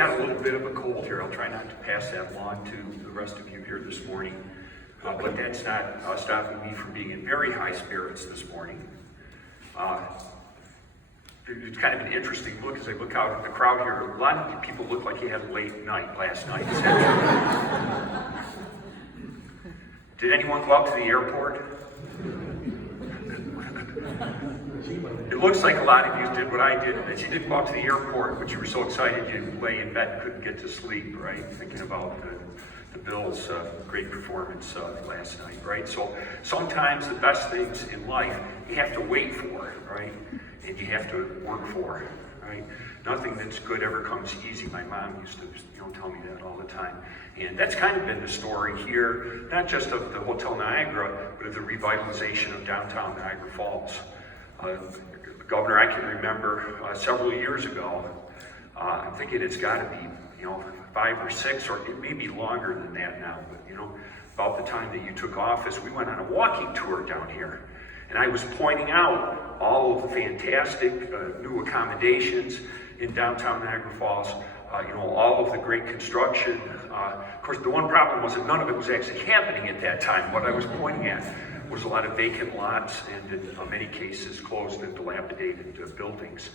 got a little bit of a cold here. I'll try not to pass that along to the rest of you here this morning. But that's not stopping me from being in very high spirits this morning. It's kind of an interesting look as I look out at the crowd here. A lot of people look like you had a late night last night. Is that true? Did anyone go out to the airport? It looks like a lot of you did what I did, that you didn't go out to the airport, but you were so excited you lay in bed and couldn't get to sleep, right? Thinking about the Bills' great performance last night, right? So sometimes the best things in life you have to wait for, right? And you have to work for, right? Nothing that's good ever comes easy. My mom used to tell me that all the time. And that's kind of been the story here, not just of the Hotel Niagara, but of the revitalization of downtown Niagara Falls. Governor, I can remember several years ago, I'm thinking it's got to be, 5 or 6, or it may be longer than that now, but about the time that you took office, we went on a walking tour down here. And I was pointing out all of the fantastic new accommodations in downtown Niagara Falls, all of the great construction. Of course, the one problem was that none of it was actually happening at that time. What I was pointing at was a lot of vacant lots and in many cases closed and dilapidated buildings.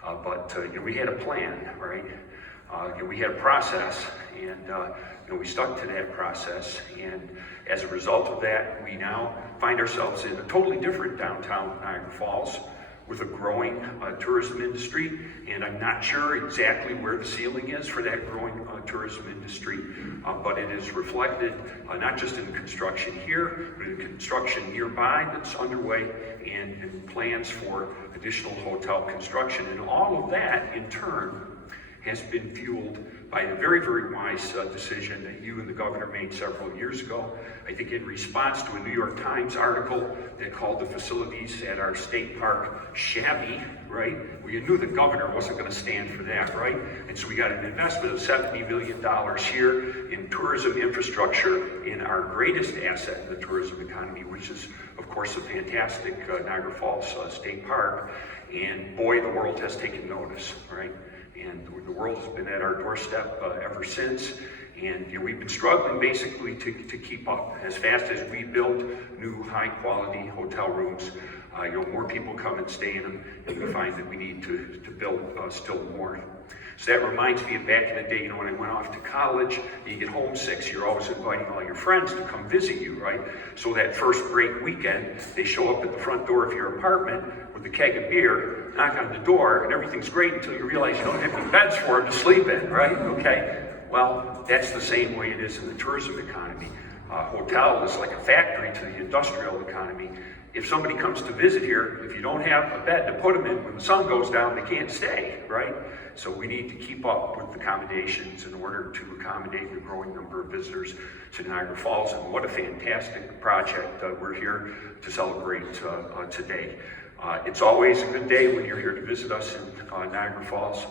But we had a plan, right? We had a process, and we stuck to that process. And as a result of that, we now find ourselves in a totally different downtown Niagara Falls with a growing tourism industry. And I'm not sure exactly where the ceiling is for that growing tourism industry, but it is reflected not just in construction here, but in construction nearby that's underway and plans for additional hotel construction. And all of that, in turn, has been fueled by a very, very wise decision that you and the governor made several years ago. I think in response to a New York Times article that called the facilities at our state park shabby, right? Well, you knew the governor wasn't going to stand for that, right? And so we got an investment of $70 million here in tourism infrastructure in our greatest asset in the tourism economy, which is, of course, a fantastic Niagara Falls State Park. And boy, the world has taken notice, right? And the world has been at our doorstep ever since. And we've been struggling basically to keep up. As fast as we build new high-quality hotel rooms, more people come and stay in them, and we find that we need to build still more. So that reminds me of back in the day, when I went off to college, you get homesick, so you're always inviting all your friends to come visit you, right? So that first break weekend, they show up at the front door of your apartment with a keg of beer, knock on the door, and everything's great until you realize you don't have any beds for them to sleep in, right? Okay? Well, that's the same way it is in the tourism economy. Hotel is like a factory to the industrial economy. If somebody comes to visit here, if you don't have a bed to put them in, when the sun goes down, they can't stay, right? So we need to keep up with accommodations in order to accommodate the growing number of visitors to Niagara Falls. And what a fantastic project we're here to celebrate today. It's always a good day when you're here to visit us in Niagara Falls.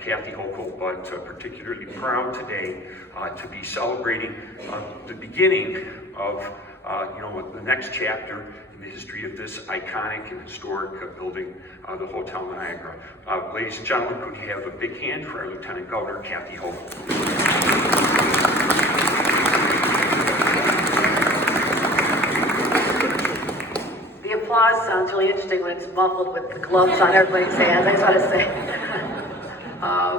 Kathy Hochul, but particularly proud today to be celebrating the beginning of the next chapter in the history of this iconic and historic building, the Hotel Niagara. Ladies and gentlemen, could you have a big hand for our Lieutenant Governor, Kathy Hochul? The applause sounds really interesting when it's muffled with the gloves on everybody's hands, I just want to say.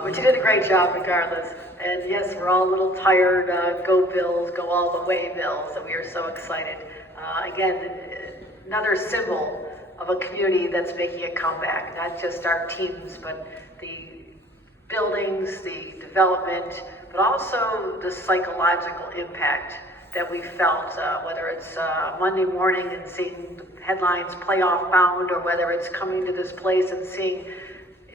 But you did a great job regardless. And yes, we're all a little tired. Go Bills, go all the way Bills. And we are so excited. Again, another symbol of a community that's making a comeback. Not just our teams, but the buildings, the development, but also the psychological impact that we felt, whether it's Monday morning and seeing headlines playoff bound, or whether it's coming to this place and seeing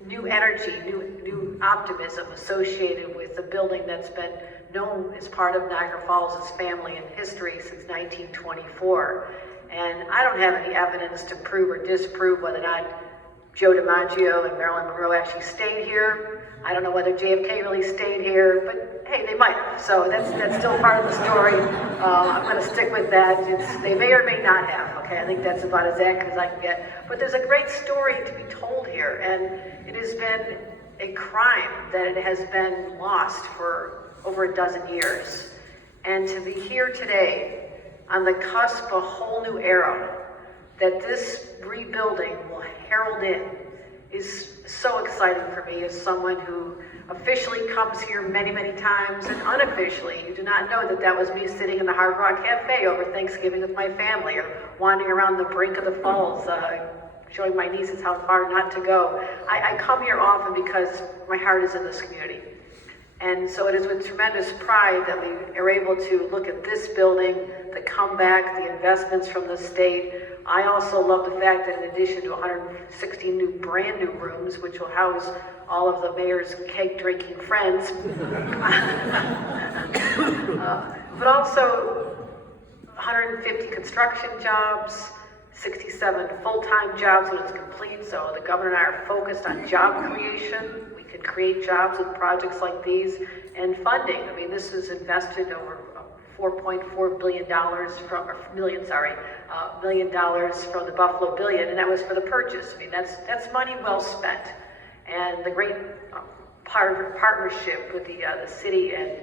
new energy, new optimism associated with the building that's been known as part of Niagara Falls' family and history since 1924. And I don't have any evidence to prove or disprove whether or not Joe DiMaggio and Marilyn Monroe actually stayed here. I don't know whether JFK really stayed here, but hey, they might have. So that's still part of the story. I'm going to stick with that. They may or may not have. Okay, I think that's about as accurate as I can get. But there's a great story to be told here, and it has been a crime that it has been lost for over a dozen years. And to be here today on the cusp of a whole new era that this rebuilding will herald in is so exciting for me as someone who officially comes here many, many times, and unofficially, you do not know that that was me sitting in the Hard Rock Cafe over Thanksgiving with my family, or wandering around the brink of the falls, showing my nieces how far not to go. I come here often because my heart is in this community. And so it is with tremendous pride that we are able to look at this building, the comeback, the investments from the state. I also love the fact that in addition to 116 brand new rooms, which will house all of the mayor's cake drinking friends, but also 150 construction jobs, 67 full-time jobs when it's complete. So the governor and I are focused on job creation. We can create jobs with projects like these, and funding. I mean, this is invested over $4.4 billion million dollars from the Buffalo Billion, and that was for the purchase. I mean, that's money well spent. And the great partnership with the city and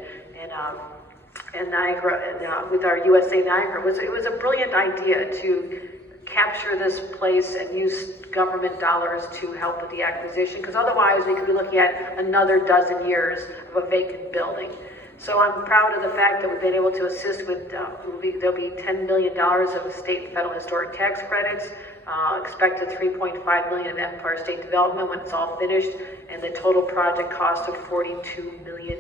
Niagara, and with our USA Niagara, it was a brilliant idea to capture this place and use government dollars to help with the acquisition, because otherwise we could be looking at another dozen years of a vacant building. So I'm proud of the fact that we've been able to assist with, there'll be $10 million of state and federal historic tax credits, expected $3.5 million of Empire State Development when it's all finished, and the total project cost of $42 million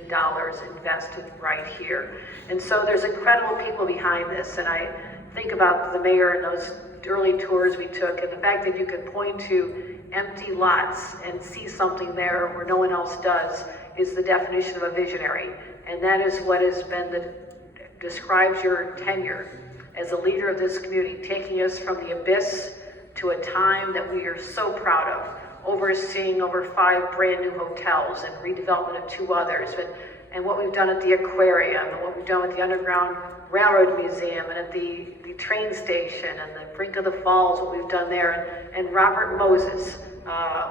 invested right here. And so there's incredible people behind this, and I think about the mayor and those early tours we took, and the fact that you could point to empty lots and see something there where no one else does is the definition of a visionary. And that is what has been describes your tenure as a leader of this community, taking us from the abyss to a time that we are so proud of, overseeing over 5 brand new hotels and redevelopment of 2 others, and what we've done at the aquarium, and what we've done with the Underground Railroad Museum, and at the train station, and the brink of the falls, what we've done there, and Robert Moses,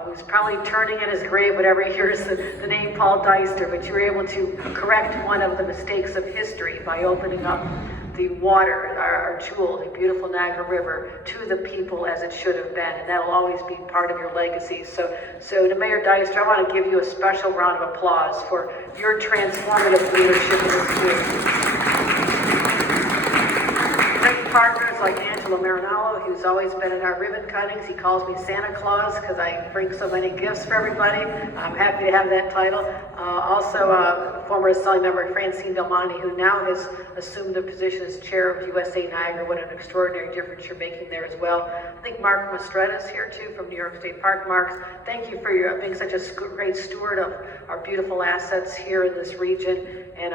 who's probably turning in his grave whenever he hears the name Paul Deister, but you were able to correct one of the mistakes of history by opening up the water, our jewel, the beautiful Niagara River, to the people as it should have been, and that'll always be part of your legacy. So to Mayor Deister, I want to give you a special round of applause for your transformative leadership in this community. Great partners like Angelo Marinello, who's always been in our ribbon cuttings. He calls me Santa Claus because I bring so many gifts for everybody. I'm happy to have that title. Also, former Assembly member Francine Belmonte, who now has assumed the position as chair of USA Niagara. What an extraordinary difference you're making there as well. I think Mark Mastretta is here too from New York State Park. Mark, thank you for being such a great steward of our beautiful assets here in this region. And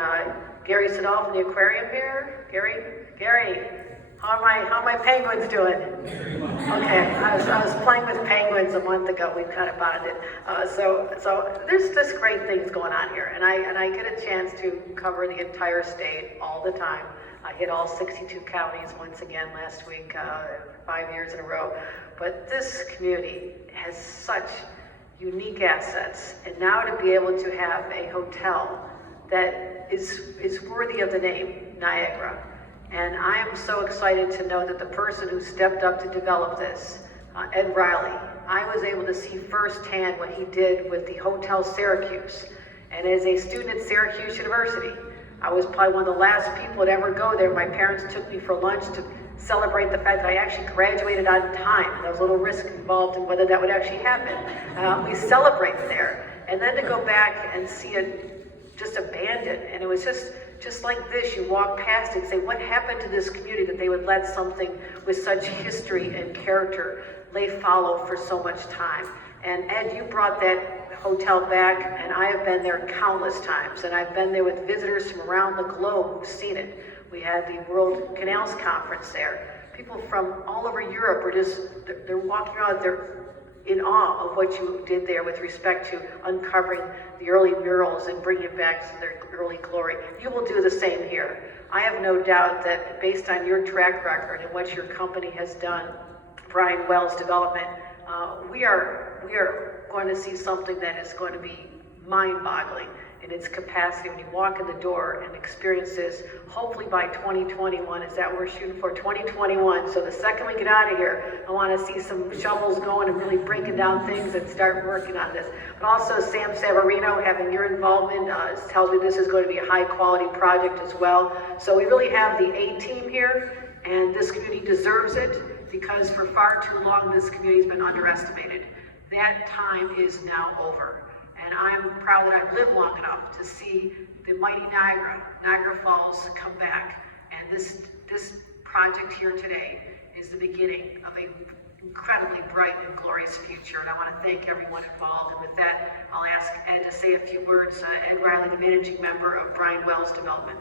Gary Siddall from the aquarium here. Gary, how are my penguins doing? Okay, I was playing with penguins a month ago. We kind of bonded. So there's just great things going on here, and I get a chance to cover the entire state all the time. I hit all 62 counties once again last week, 5 years in a row. But this community has such unique assets, and now to be able to have a hotel that is worthy of the name Niagara. And I am so excited to know that the person who stepped up to develop this, Ed Riley, I was able to see firsthand what he did with the Hotel Syracuse. And as a student at Syracuse University, I was probably one of the last people to ever go there. My parents took me for lunch to celebrate the fact that I actually graduated on time. There was a little risk involved in whether that would actually happen. We celebrated there. And then to go back and see it just abandoned, and it was just like this, you walk past it and say, what happened to this community that they would let something with such history and character lay fallow for so much time? And Ed, you brought that hotel back, and I have been there countless times, and I've been there with visitors from around the globe who've seen it. We had the World Canals Conference there. People from all over Europe are they're walking around, they're in awe of what you did there with respect to uncovering the early murals and bringing it back to their early glory. You will do the same here. I have no doubt that based on your track record and what your company has done, Brian Wells Development, we are we are going to see something that is going to be mind-boggling in its capacity when you walk in the door and experience this, hopefully by 2021. Is that what we're shooting for? 2021. So the second we get out of here, I want to see some shovels going and really breaking down things and start working on this. But also Sam Savarino, having your involvement, tells me this is going to be a high-quality project as well. So we really have the A-team here, and this community deserves it, because for far too long this community has been underestimated. That time is now over. And I'm proud that I've lived long enough to see the mighty Niagara Falls come back. And this project here today is the beginning of an incredibly bright and glorious future. And I want to thank everyone involved. And with that, I'll ask Ed to say a few words. Ed Riley, the managing member of Bryan Wells Development.